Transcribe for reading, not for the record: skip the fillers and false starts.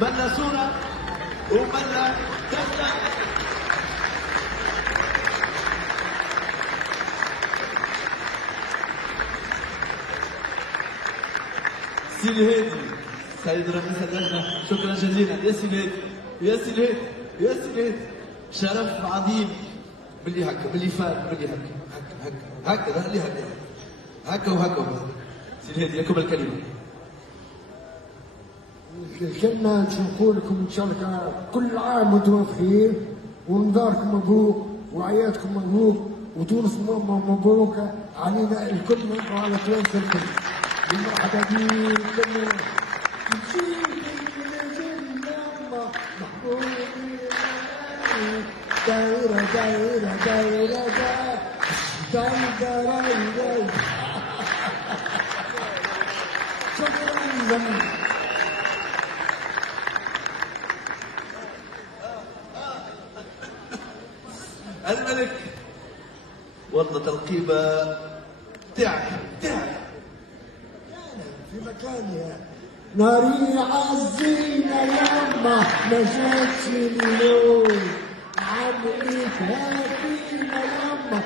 منا صورة ومنا دفتر. سيدي هادي سيد رئيس اللجنة، شكرا جزيلا يا سيدي هادي يا سيدي هادي يا سيدي هادي. شرف عظيم باللي هكا باللي فات باللي هكا اللي هكا وهكا. سيدي هادي لكم الكلمة. الكلمة نقول لكم إن شاء الله كل عام وأنتم بخير، ونضاركم مبروك وعياتكم مبروك، وتونس مبروك علينا الكل وعلى تونس الكل. مرحبا بكم. دايرة دايرة دايرة دايرة. شكرا. الملك والله ترقيبة تعب في مكانها. ناري عزينا يما ما جاتش اليوم، عمرك هاتينا يما